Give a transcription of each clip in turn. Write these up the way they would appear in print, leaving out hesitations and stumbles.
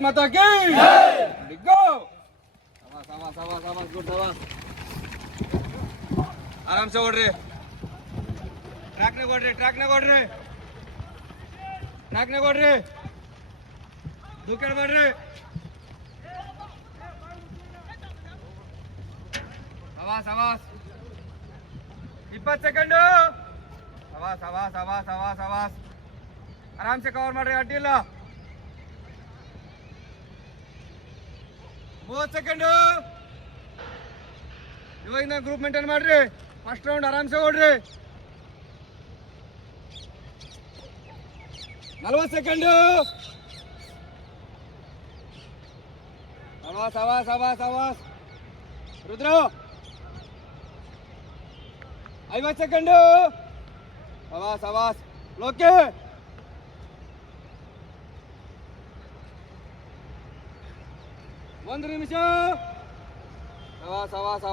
ಭಾರತ್ ಮಾತಾ ಕಿ ಜೈ. ಗೋ. Good ಆರಾಮ್ಸೆ ಓಡ್ರಿ. ಟ್ರ್ಯಾಕ್ನಾಗ ಓಡ್ರಿ. ದೂಕೆಡ್ಬೇಡ್ರಿ. ಸವಾಸ್ 20 second. ಸವಾಸ್ ಆರಾಮ್ಸೆ cover ಮಾಡ್ರಿ, ಅಡ್ಡಿಲ್ಲ. 30 ಸೆಕೆಂಡು. ಇವಾಗ ಗ್ರೂಪ್ ಮೇಂಟೈನ್ ಮಾಡ್ರಿ. ಫಸ್ಟ್ ರೌಂಡ್ ಆರಾಮ್ಸೆ ಓಡ್ರಿ. 40 ಸೆಕೆಂಡು. ಸವಾಸ್ ರುದ್ರ. 50 ಸೆಕೆಂಡು. ಸವಾಸ್ ಲೋಕೆ. 1 ನಿಮಿಷ. ಸವಾಸ್ 1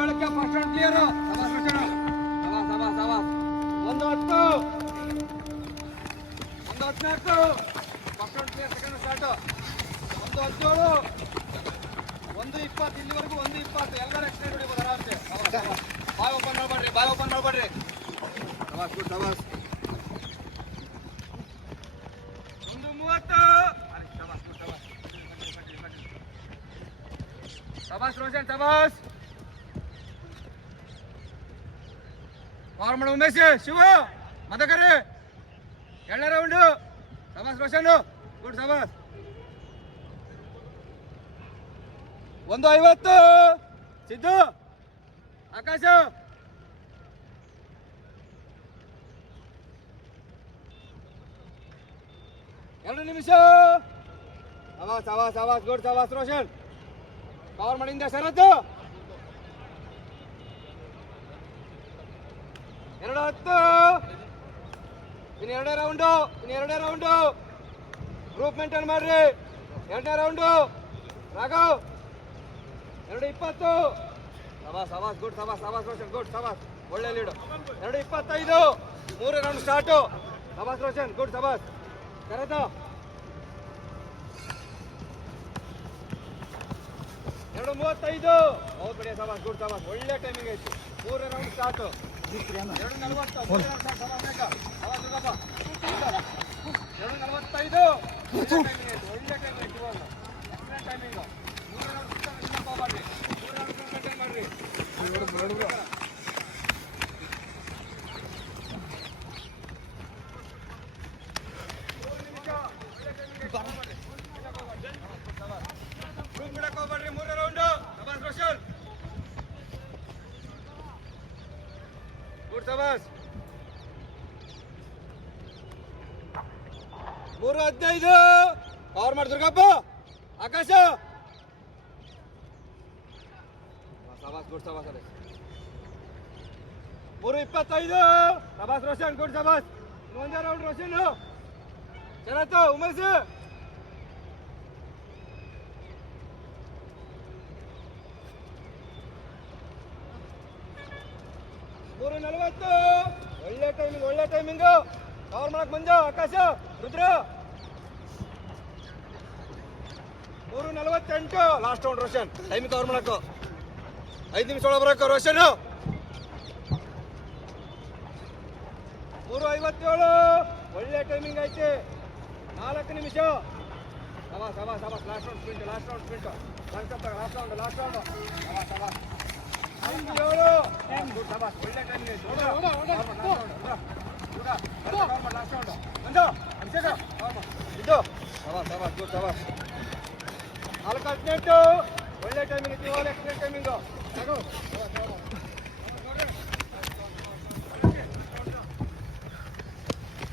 7ಕ್ಕೆ ಫಸ್ಟ್ ರೌಂಡ್ ಕ್ಲಿಯರ್. ಸವಾಸ್ 1 10. 1 14 first round clear. Second start. 1 17. 1 20 ಇಲ್ಲಿವರೆಗೂ. 1 20 ಎಲ್ಲರೂ ಎಕ್ಸ್ಟೆಂಡ್ ಹೊಡಿಬೋದು ಆರಾಮ್ಸೆ. ಬಾಯ್ ಓಪನ್ ಮಾಡ್ಬೇಡ್ರಿ. ಸವಾಸ್ 1 30. ಸವಾಸ್ ರೋಷನ್. ಕವರ್ ಮಾಡು ಉಮೇಶ್. ಶಿವ ಮದಕರಿ. 2ನೇ ರೌಂಡು. ಸವಾಸ್ ರೋಷನ್. ಗುಡ್. ಸವಾಸ್ 1 50. ಸಿದ್ದು ಆಕಾಶ. 2 ನಿಮಿಷ. ಸವಾಸ್ ಗುಡ್. ಸವಾಸ್ ರೋಷನ್. ಕವರ್ ಮಾಡಿಂದ ಶರತ್. 2 10. ಇನ್ನು 2ನೇ ರೌಂಡು. ಗ್ರೂಪ್ ಮೇಂಟೈನ್ ಮಾಡ್ರಿ. 2ನೇ ರೌಂಡು. ರಾಘವ್ 2 20. ಸವಾಸ್ ಗುಡ್. ಸವಾಸ್ ರೋಷನ್. ಗುಡ್. ಸವಾಸ್ ಒಳ್ಳೆ ಲೀಡು. 2 25. 3ನೇ ರೌಂಡ್ ಸ್ಟಾರ್ಟು. ಸವಾಸ್ ರೋಷನ್. ಗುಡ್. ಸವಾಸ್ ಶರತ್. 2 35. ಹೌದು ಬಡಿಯ. ಸವಾಸ್ ಗುಡ್. ಸವಾಸ್ ಒಳ್ಳೆ ಟೈಮಿಂಗ್ ಆಯ್ತು. 3ನೇ ರೌಂಡ್ ಸ್ಟಾರ್ಟು. 2 40. 2 45. ಒಳ್ಳೆ ಟೈಮಿಂಗ್ ಇವಾಗ. ಟೈಮಿಂಗು 3ನೇ ರೌಂಡ್ ಮಾಡ್ರಿ. 3ನೇ ರೌಂಡ್ ಮೇಂಟೈನ್ ಮಾಡ್ರಿ. ಹೋಗ್ಬೇಡ್ರಿ. 3ನೇ ರೌಂಡು. ಸವಾಸ್ ರೋಷನ್. ಗುಡ್. ಸವಾಸ್ 3 15. ಕವರ್ ಮಾಡಿ ದುರ್ಗಪ್ಪ. ಆಕಾಶ. ಸವಾಸ್ ಗುಡ್. ಸವಾಸ್ 3 25. ಸವಾಸ್ ರೋಷನ್. ಗುಡ್. ಸವಾಸ್ 1ನೇ ರೌಂಡ್ ರೋಷನ್. ಶರತ್ ಉಮೇಶ್. 3 40. ಒಳ್ಳೆ ಟೈಮಿಂಗು. ಕವರ್ ಮಾಡಕ್ Manju. Akash Rudra. 3 48. Last round Roshan. Timing cover ಮಾಡಬೇಕು. 5 ನಿಮಿಷ ಒಳಗೆ ಬರಬೇಕು ರೋಷನ್. 3 57. ಒಳ್ಳೆ ಟೈಮಿಂಗ್ ಐತೆ. 4 ನಿಮಿಷ. ಸವಾಸ್ last round sprint. Last round. 5 7. Good. ಸವಾಸ್ ಒಳ್ಳೆ ಟೈಮಿಂಗ್ ಐತೆ. Last round. ಮಂಜು ಅಭಿಷೇಕ. ಇದು ಸವಾಸ್ ಗುಡ್. ಸವಾಸ್ 4 18. ಒಳ್ಳೆ ಟೈಮಿಂಗ್ ಐತಿ. ಇವಾಗ extra timing.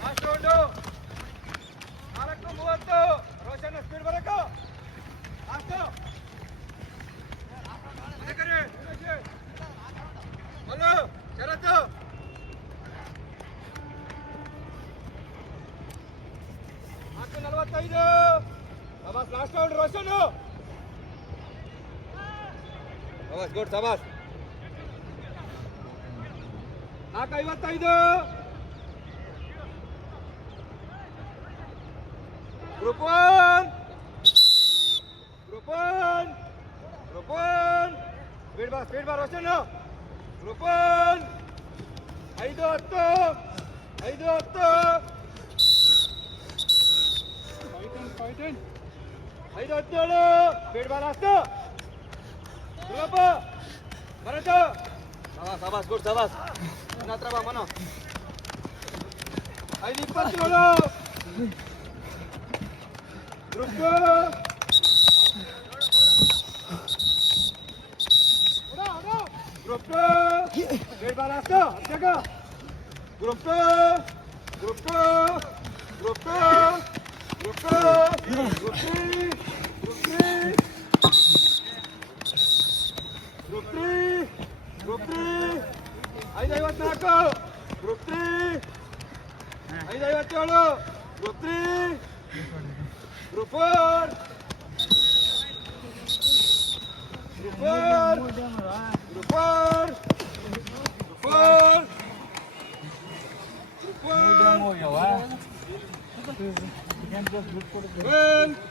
Last round. 4 30. Roshan speed ಬರಕ. ಲಾಸ್ಟ್ ಮಲ್ಲು ಶರತ್. 45. ಸವಾಸ್ ಲಾಸ್ಟ್ ರೌಂಡ್ ರೋಷನ್. ಸವಾಸ್ ಗುಡ್. ಸವಾಸ್ 4 55. ಗ್ರೂಪ್ 1 ಗ್ರೂಪ್ 1 ಸ್ಪೀಡ್ ಬಾರ್ ರೋಷನ್ ಗ್ರೂಪ್ 1 5-10 5-10 5-17 ಸ್ಪೀಡ್ ಬಾರ್ ಅಷ್ಟು ಗುರುಪ್ಪ ಭರತ ಸಾಬಾಸ್ ಗುಡ್ ಸಾಬಾಸ್ ನನ್ನ ಹತ್ರ ಬಾ ಮನೋ 5-27 ಗ್ರೂಪ್ ಗ್ರೂಪ್ ಸ್ಪೀಡ್ ಬಾರ್ ಅಷ್ಟು ಅತ್ಯಾಗ group group group group group 5-54 group 3 5-57 group 3 group 4 group 4 group 4 group 4 group 4 1